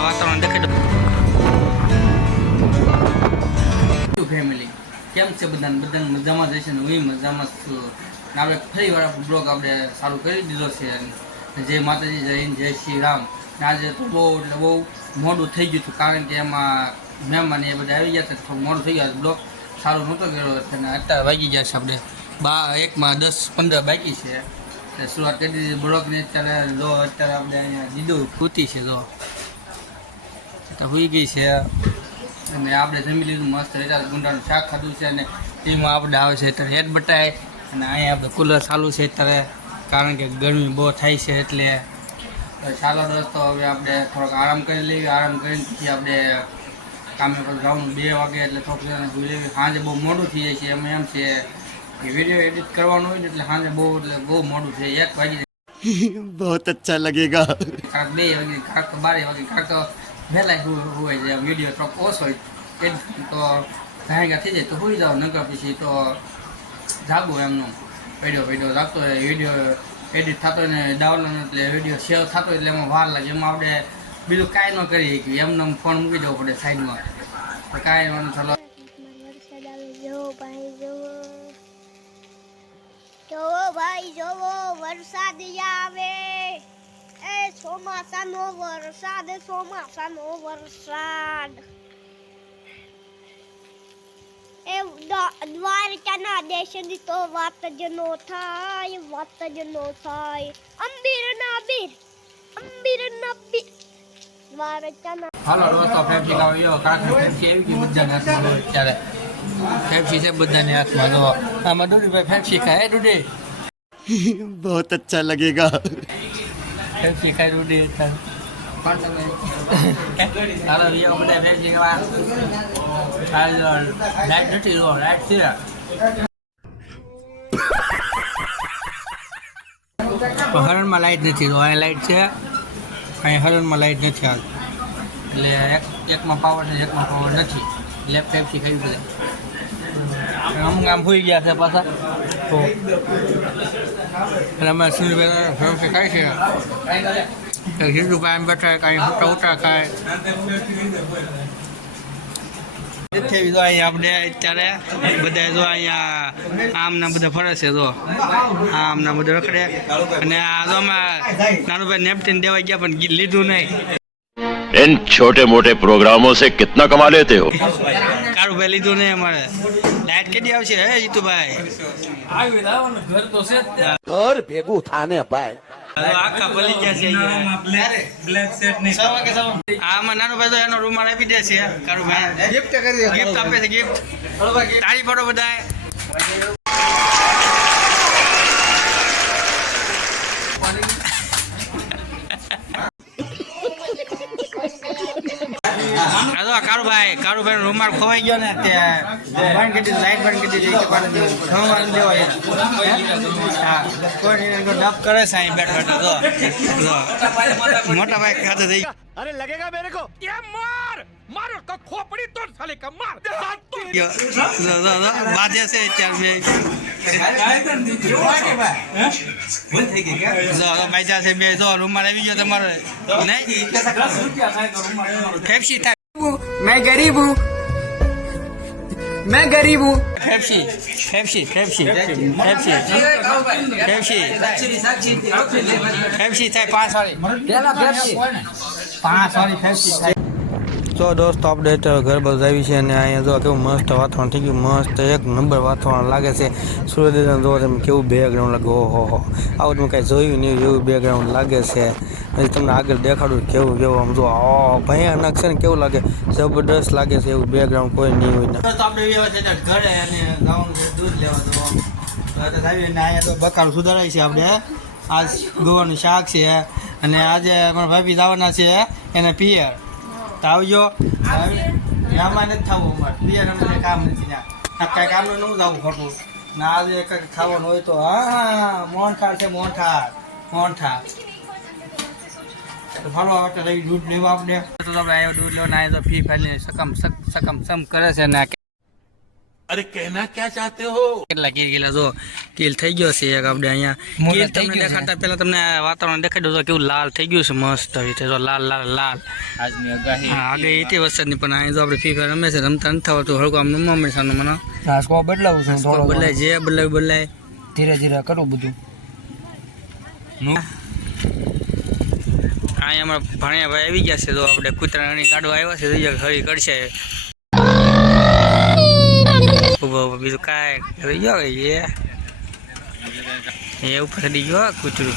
વાતાવરણ દેખાડું ફેમિલી કેમ છે બધાને બધાને મજામાં જશે ને હું મજામાં છું આપણે ફરી વાર બ્લોગ આપણે સારું કરી દીધો છે જય માતાજી જય જય શ્રી રામ આજે તો બહુ એટલે બહુ મોડું થઈ ગયું હતું કારણ કે એમાં મહેમાન એ બધા આવી ગયા હતા થોડું મોડું થઈ ગયા બ્લોક સારું નહોતો ગયો અને અત્યારે વાગી ગયા છે આપણે. બા, એકમાં દસ પંદર બાકી છે. એટલે શરૂઆત કરી દીધી બ્લોગની અત્યારે લો અત્યારે આપણે અહીંયા દીધું કૂતી છે લો તો હુઈ ગઈ છે. અને આપણે જમી લીધું મસ્ત. અત્યારે ગુંડાનું શાક ખાધું છે અને એમાં આપણે આવે છે અત્યારે હેડ બટાય અને અહીંયા આપણે કુલર ચાલુ છે અત્યારે. કારણ કે ગરમી બહુ થાય છે એટલે ચાલો દોસ્તો હવે આપણે થોડોક આરામ કરી લઈએ. આરામ કરીને પછી આપણે કામે પર જવાનું. બે વાગે એટલે થોડુંક જોઈ લેવી સાંજે બહુ મોડું થઈ જાય છે. એમ એમ છે કે વીડિયો એડિટ કરવાનો હોય ને એટલે સાંજે બહુ એટલે બહુ મોડું છે એક વાગે બહુત અચ્છા લગેગા. કાંક બે વાગે કાંક બારે વાગે કાંક વહેલા હોય છે. વીડિયો થોડોક ઓછો હોય. એડિટ તો ઘાયગા થઈ જાય તો હોઈ જાઓ. નકર પછી તો જાગો એમનું. પડ્યો પડ્યો લાગતો વીડિયો એડિટ થતો ને ડાઉનલોડ એટલે વીડિયો સેવ થતો એટલે એમાં વાર લાગે. એમાં આપણે બીજું કાંઈ ન કરી શકીએ. એમને ફોન મૂકી દેવો પડે સાઈડમાં તો કાંઈ વાંધો ચાલો. જોવો ભાઈ, જોવો, વરસાદ આવે. એ ચોમાસાનો વરસાદ ચોમાસાનો વરસાદ. ദ്വാരക്കാനാദേശിത്തോ വാർത്തജനോഥായ വാർത്തജനോഥായ അമ്പിരനാബിർ അമ്പിരനാബിർ હાલો દોસ્તો ફેફસી ખાવ યો કાકા ફેફસી આવી ગઈ બધાને હાથમાં અત્યારે ફેફસી છે બધાને હાથમાં જો આમાં ડુડીભાઈ ફેફસી ખાય ડુડી બહુત અચ્છા લગેગા ફેફસી ખાય ડુડી હાલો યો બધા ફેફસી ખાવા લાઈટ નથી જો લાઈટ છે હરણમાં લાઈટ નથી જો અહીંયા લાઈટ છે. અહીં હરણમાં લાઈટ નથી હાલ. એટલે એક એકમાં પાવર છે એકમાં પાવર નથી. એટલે ફેફસી ખાવી પડે અમુક આમ હોઈ ગયા છે પાછા. તો એટલે અમે સુનિલભાઈ ફેફસી ખાય છે? હિન્દુભાઈ એમ બેઠા કાંઈ ઉટા ઉટા ખાય. જો અહીંયા આપણે અત્યારે બધા જો અહીંયા આમના બધા ફરે છે જો આમના બધા રખડે અને આ જો આમાં નાનુભાઈ નેપકિન દેવા ગયા પણ ગી- લીધું નહીં इन छोटे मोटे प्रोग्रामों से कितना कमा लेते हो કારુભાઈ લીધું નહીં અમારે લાઈટ કેટલી આવશે હે જીતુભાઈ ઘર ભેગું થાને ભાઈ હવે આખા પલી ગયા છે અહીંયા. આમાં નાનો ભાઈ તો એનો રૂમાલ આપી દે છે ગિફ્ટ ગિફ્ટ આપે છે ગિફ્ટ તાળી પડો બધાય આ જો આ કારુભાઈ કારુભાઈ રૂમાલ ખોવાઈ ગયો ને તે બંધ કરી લાઈટ બંધ કરી દીધી રૂમાલ જેવો હા. ડબ કરે છે અહીં બેઠ બેઠો. તો મોટા ભાઈ ખાતે થઈ અરે લગેગા મેરે કો એ માર! મારો તો ખોપડી તોડ સાલે કા માર. બાજે છે ચાર બે. મજા છે બે. જો આવી ગયો તમારે. નહીં? ફેફસી થાય. मैं गरीब हूँ मैं गरीब हूँ ફેફસી ફેફસી ફેફસી ફેફસી ફેફસી ફેફસી થાય પાંચ વાળી પાંચ વાળી ફેફસી થાય તો દોસ્તો આપણે અત્યારે ઘર બધાવી છે અને અહીંયા જો કેવું મસ્ત વાતાવરણ થઈ ગયું. મસ્ત એક નંબર વાતાવરણ લાગે છે. સૂર્યદેવને જો તમે કેવું બેકગ્રાઉન્ડ લાગે. ઓહો હો આવું તમે કાંઈ જોયું નહીં, એવું બેકગ્રાઉન્ડ લાગે છે. પછી તમને આગળ દેખાડું કેવું કેવું આમ જો ઓ ભયાનક છે ને કેવું લાગે. જબરદસ્ત લાગે છે એવું બેકગ્રાઉન્ડ કોઈ નહીં હોય ને. ઘરે અને દૂધ લેવા તો અહીંયા તો બકાલું સુધારાય છે આપણે. આજ ગોવાનું શાક છે. અને આજે પણ ભાભી જવાના છે. એને પિયર. તો આવજો. આમાં નથી થવું અમારે. પિયર અમને કામ નથી ત્યાં. કાંઈ કામનું ન જવું ખોટું. ના આજે કંઈક ખાવાનું હોય તો, હા મોહનથાળ છે, મોહનથાળ. મોહનથાળ. ચાલો આપણે દૂધ લેવા આપણે. તો આપણે આવ્યો દૂધ લેવા આવ્યો તો ફી ફાઈને સકમ સકમ સમ કરે છે ને અરે કહેના ક્યાં ચાહતે હો? કેટલા કિલ કિલા જો કિલ થઈ ગયો છે એક આપણે અહીંયા. કિલ તમને દેખાતા પહેલા તમને વાતાવરણ દેખાઈ દઉં કેવું લાલ થઈ ગયું છે મસ્ત રીતે. જો લાલ લાલ લાલ. આજની આગાહી હા આગાહી હતી વરસાદની પણ અહીં જો આપણે ફી રમે છે રમતા નથી તો હળકો આમ રમવા મળે સાનું મને. હા સ્કો બદલાવું છું થોડો બદલાય જે બદલાય બદલાય. ધીરે ધીરે કરું બધું. અહીંયા અમારા ભાણિયા ભાઈ આવી ગયા છે તો આપણે કૂતરાની કાઢવા આવ્યા છે હળી કરશે. ઊભો ઊભો બીજું કાંઈ કરી ગયો એ? એ ચડી ગયો કૂતરું?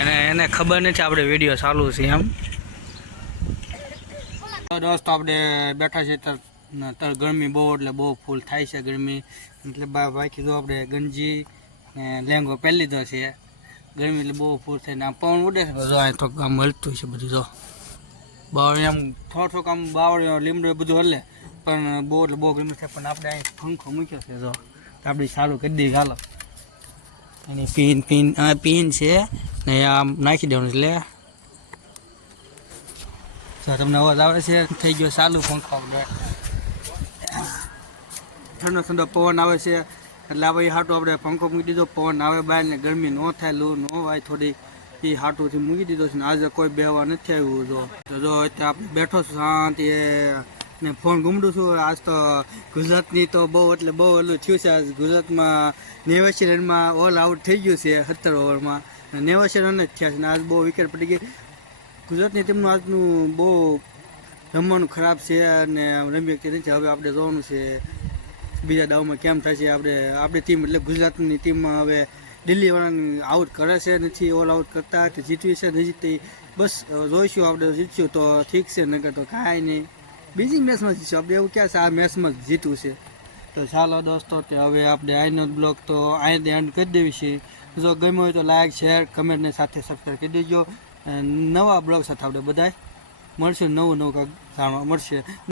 એને એને ખબર નથી આપણે વીડિયો ચાલુ છે એમ. દોસ્તો આપણે બેઠા છે તર ગરમી બહુ, એટલે બહુ ફૂલ થાય છે ગરમી. એટલે બાકી જો આપણે ગંજી લેંગો પહેરી લીધો છે. ગરમી એટલે બહુ ફૂલ થાય ને આમ પવન ઉડે છે જો અહીં થોડુંક આમ હલતું છે બધું, જો. બાવળી આમ થોડું થોડુંક આમ બાવળી લીમડો બધું હલે. પણ બહુ એટલે બહુ ગરમી થાય પણ આપણે અહીં પંખો મૂક્યો છે જો. આપણે સારું કરી દઈએ ચાલો એની પીન પીન, આ પીન છે, ને આમ નાખી દેવાનું એટલે તમને અવાજ આવે છે, થઈ ગયો ચાલુ પંખો ઠંડો ઠંડો પવન આવે છે, એટલે આ હાટું આપણે પંખો મૂકી દીધો. પવન આવે બહાર ને ગરમી ન થાય, લૂ ન હોય થોડી. એ હાટુંથી મૂકી દીધો છે ને, આજે કોઈ બેહવા નથી આવ્યું જો. જો, અત્યારે આપણે બેઠો છું, શાંતિ ને ફોન ગુમડું છું. આજ તો ગુજરાતની તો બહુ એટલે બહુ ઓલું થયું છે. આજ ગુજરાતમાં નેવાસી રનમાં ઓલ આઉટ થઈ ગયું છે સત્તર ઓવરમાં. નેવાસી રન જ થયા છે ને આજ બહુ વિકેટ પડી ગઈ. ગુજરાતની ટીમનું આજનું બહુ રમવાનું ખરાબ છે અને રમી શકતી નથી. હવે આપણે જોવાનું છે બીજા દાવમાં કેમ થાય છે. આપણે, આપણી ટીમ એટલે ગુજરાતની ટીમમાં હવે દિલ્હીવાળાને આઉટ કરે છે નથી ઓલ આઉટ કરતા. કે જીતવી છે નહીં જીતતી બસ જોઈશું. આપણે જીતશું તો ઠીક છે, નકર તો કાંઈ નહીં. બીજી મેચમાં જીતશું આપણે એવું ક્યાં છે? આ મેચમાં જ જીતવું છે. તો ચાલો દોસ્તો, કે હવે આપણે આઈનો બ્લોગ તો અહીં એન્ડ કરી દેવી છે. જો ગમ્યો હોય તો લાઈક, શેર કમેન્ટને સાથે સબસ્ક્રાઈબ કરી દેજો. નવા બ્લોગ સાથે આપણે બધાય મળશે નવું નવું કાંઈક જાણવા મળશે.